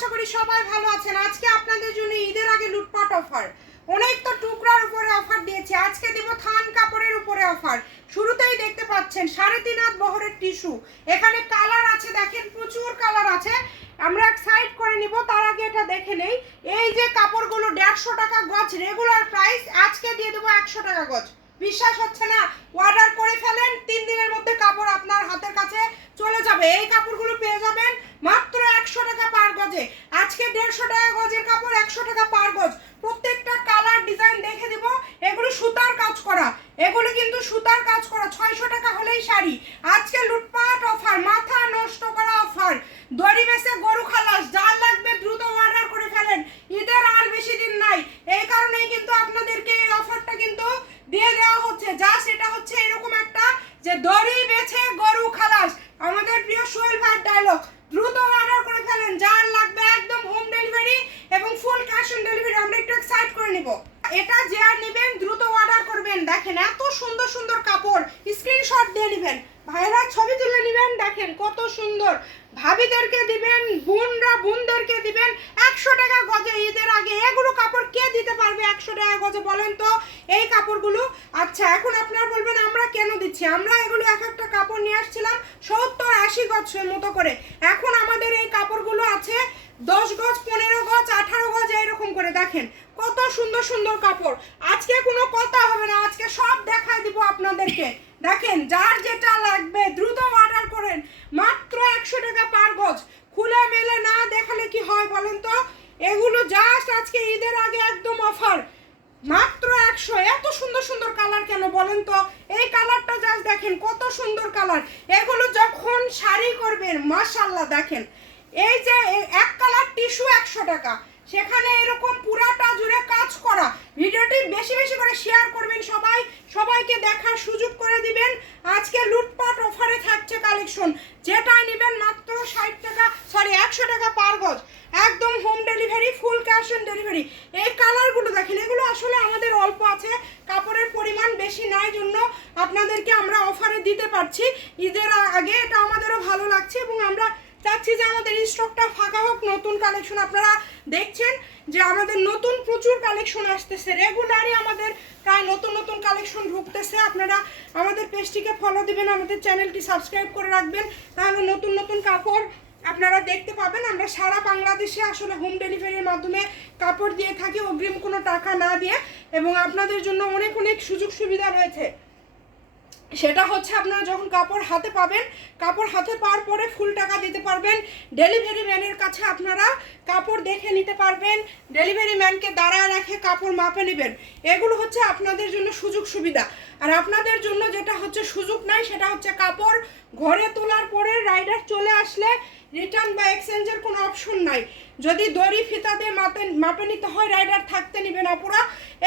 আশা করি সবাই ভালো আছেন। আজকে আপনাদের জন্য ঈদের আগে লুটপাট অফার, অনেক তো টুকরার উপরে অফার দিয়েছি, আজকে দেব থান কাপড়ের উপরে অফার। শুরুতেই দেখতে পাচ্ছেন 3.5 হাত বহরের টিস্যু, এখানে কালার আছে, দেখেন প্রচুর কালার আছে। আমরা এক সাইড করে নিব, তার আগে এটা দেখে নেই। এই যে কাপড়গুলো 150 টাকা গজ রেগুলার প্রাইস, আজকে দিয়ে দেবো 100 টাকা গজ। বিশ্বাস হচ্ছে না? অর্ডার করে ফেলেন, 3 দিনের মধ্যে কাপড় আপনার হাতের কাছে চলে যাবে। এই কাপড়গুলো পেয়ে যাবেন মাত্র 100 টাকা পার গজে। আজকে 150 টাকা গজের কাপড় 100 টাকা পার গজ। প্রত্যেকটা কালার ডিজাইন দেখে দিব। এগুলো সুতার কাজ করা, এগুলো কিন্তু সুতার কাজ করা। 600 টাকা হলেই শাড়ি। আজকে লুটপাট অফার, মাথা নষ্ট করা অফার। দড়ি বেচে গরু খালাস, যার লাগবে দ্রুত অর্ডার করে ফেলেন, ঈদের আর বেশি দিন নাই। এই কারণেই কিন্তু আপনাদেরকে এই অফারটা কিন্তু দিয়ে দেওয়া হচ্ছে। জাস্ট এটা হচ্ছে এরকম একটা যে দড়ি বেচে গরু খালাস, আমাদের প্রিয় সোহেল ভাইয়ের ডায়লগ। দ্রুত অর্ডার করে ফেলেন, যার লাগবে একদম হোম ডেলিভারি এবং ফুল ক্যাশ অন ডেলিভারি। আমরা একটু সাইড করে নিব। এটা যে আর নেবেন দ্রুত অর্ডার করবেন। দেখেন এত সুন্দর সুন্দর কাপড়, স্ক্রিনশট দিয়ে নেবেন, ভাইরা ছবি তুলে নেবেন। দেখেন কত সুন্দর, ভাবিদেরকে দিবেন, বোনদেরকে দিবেন 100 টাকা গজে ঈদের আগে। এগুলো কাপড় কে দিতে পারবে 100 টাকা গজে বলেন তো এই কাপড়গুলো? আচ্ছা, এখন আপনারা বলবেন আমরা কেন দিচ্ছি। আমরা এগুলো এক একটা কাপড় নিয়ে আসছিলাম 70-80 গজের মতো করে। এখন আমাদের এই কাপড়গুলো আছে 10 গজ, 15 গজ, 18 গজ, এইরকম করে। দেখেন কত সুন্দর সুন্দর কাপড়। আজকে কোনো কথা হবে না, আজকে সব দেখাই দিব আপনাদেরকে। দেখেন যার যেটা লাগবে দ্রুত অর্ডার করেন, মাত্র 100 টাকা পার গজ। খুলে মেলে না দেখালে কি হয় বলেন তো? এগুলো জাস্ট আজকে ঈদের আগে একদম অফার, মাত্র 100। এত সুন্দর সুন্দর কালার কেন বলেন তো? এই কালারটা জাস্ট দেখেন কত সুন্দর কালার। এগুলো যখন শাড়ি করবেন মাশাআল্লাহ। দেখেন এই যে এক কালার টিস্যু 100 টাকা, সেখানে এরকম পুরাটা জুড়ে কাজ করা। ভিডিওটি বেশি বেশি করে শেয়ার করবেন, সবাইকে দেখার সুযোগ করে দিবেন। আজকে লুটপাট অফারে থাকছে কালেকশন, যেটাই নেবেন মাত্র 100 টাকা পার গজ, একদম home delivery, full cash on delivery. এই কালারগুলো দেখেন, এগুলো আসলে আমাদের অল্প আছে, কাপড়ের পরিমাণ বেশি নাই জন্য আপনাদেরকে আমরা অফারে দিতে পারছি ঈদের আগে। এটা আমাদেরও ভালো লাগছে এবং আমরা চাচ্ছি যে আমাদের স্টকটা ফাঁকা হোক। নতুন কালেকশন আপনারা দেখছেন যে আমাদের নতুন প্রচুর কালেকশন আসতেছে, রেগুলারই আমাদের প্রায় নতুন নতুন কালেকশন ঢুকতেছে। আপনারা আমাদের পেজটিকে ফলো দিবেন, আমাদের চ্যানেলটি সাবস্ক্রাইব করে রাখবেন, তাহলে নতুন নতুন কাপড় আপনারা দেখতে পাবেন। আমরা সারা বাংলাদেশে আসলে হোম ডেলিভারির মাধ্যমে কাপড় দিয়ে থাকি, অগ্রিম কোনো টাকা না দিয়ে। এবং আপনাদের জন্য অনেক অনেক সুযোগ সুবিধা রয়েছে। সেটা হচ্ছে আপনারা যখন কাপড় হাতে পাবেন, কাপড় হাতে পাওয়ার পরে ফুল টাকা দিতে পারবেন। ডেলিভারি ম্যানের কাছে আপনারা কাপড় দেখে নিতে পারবেন, ডেলিভারি ম্যানকে দাঁড়ায় রেখে কাপড় মাপে নেবেন। এগুলো হচ্ছে আপনাদের জন্য সুযোগ সুবিধা। আর আপনাদের জন্য যেটা হচ্ছে সুযোগ নাই, সেটা হচ্ছে কাপড় ঘরে তোলার পরে রাইডার চলে আসলে রিটার্ন বা এক্সচেঞ্জের কোনো অপশন নাই। যদি দড়ি ফিতা দিয়ে মাপে নিতে হয়, রাইডার থাকতে নিবে না পুরা।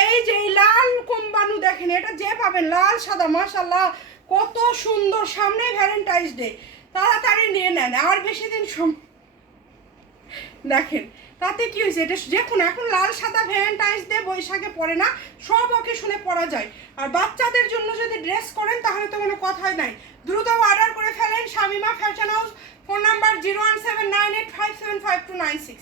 এই যে লাল কোম্বানু দেখেন, এটা যে পাবেন লাল সাদা, মাশাআল্লাহ কত সুন্দর। সামনে ভ্যালেন্টাইন্স ডে, তাড়াতাড়ি নিয়ে নেন, আর বেশি দিন দেখেন তাতে কি হয়েছে। এটা দেখুন, এখন লাল সাদা ভ্যালেন্টাইন্স ডে বৈশাখে পড়ে না, সব অকেশনে পরা যায়। আর বাচ্চাদের জন্য যদি ড্রেস করেন তাহলে তো কোনো কথাই নাই। দ্রুত অর্ডার করে ফেলেন। Shamima fashion house, phone number 01798575296।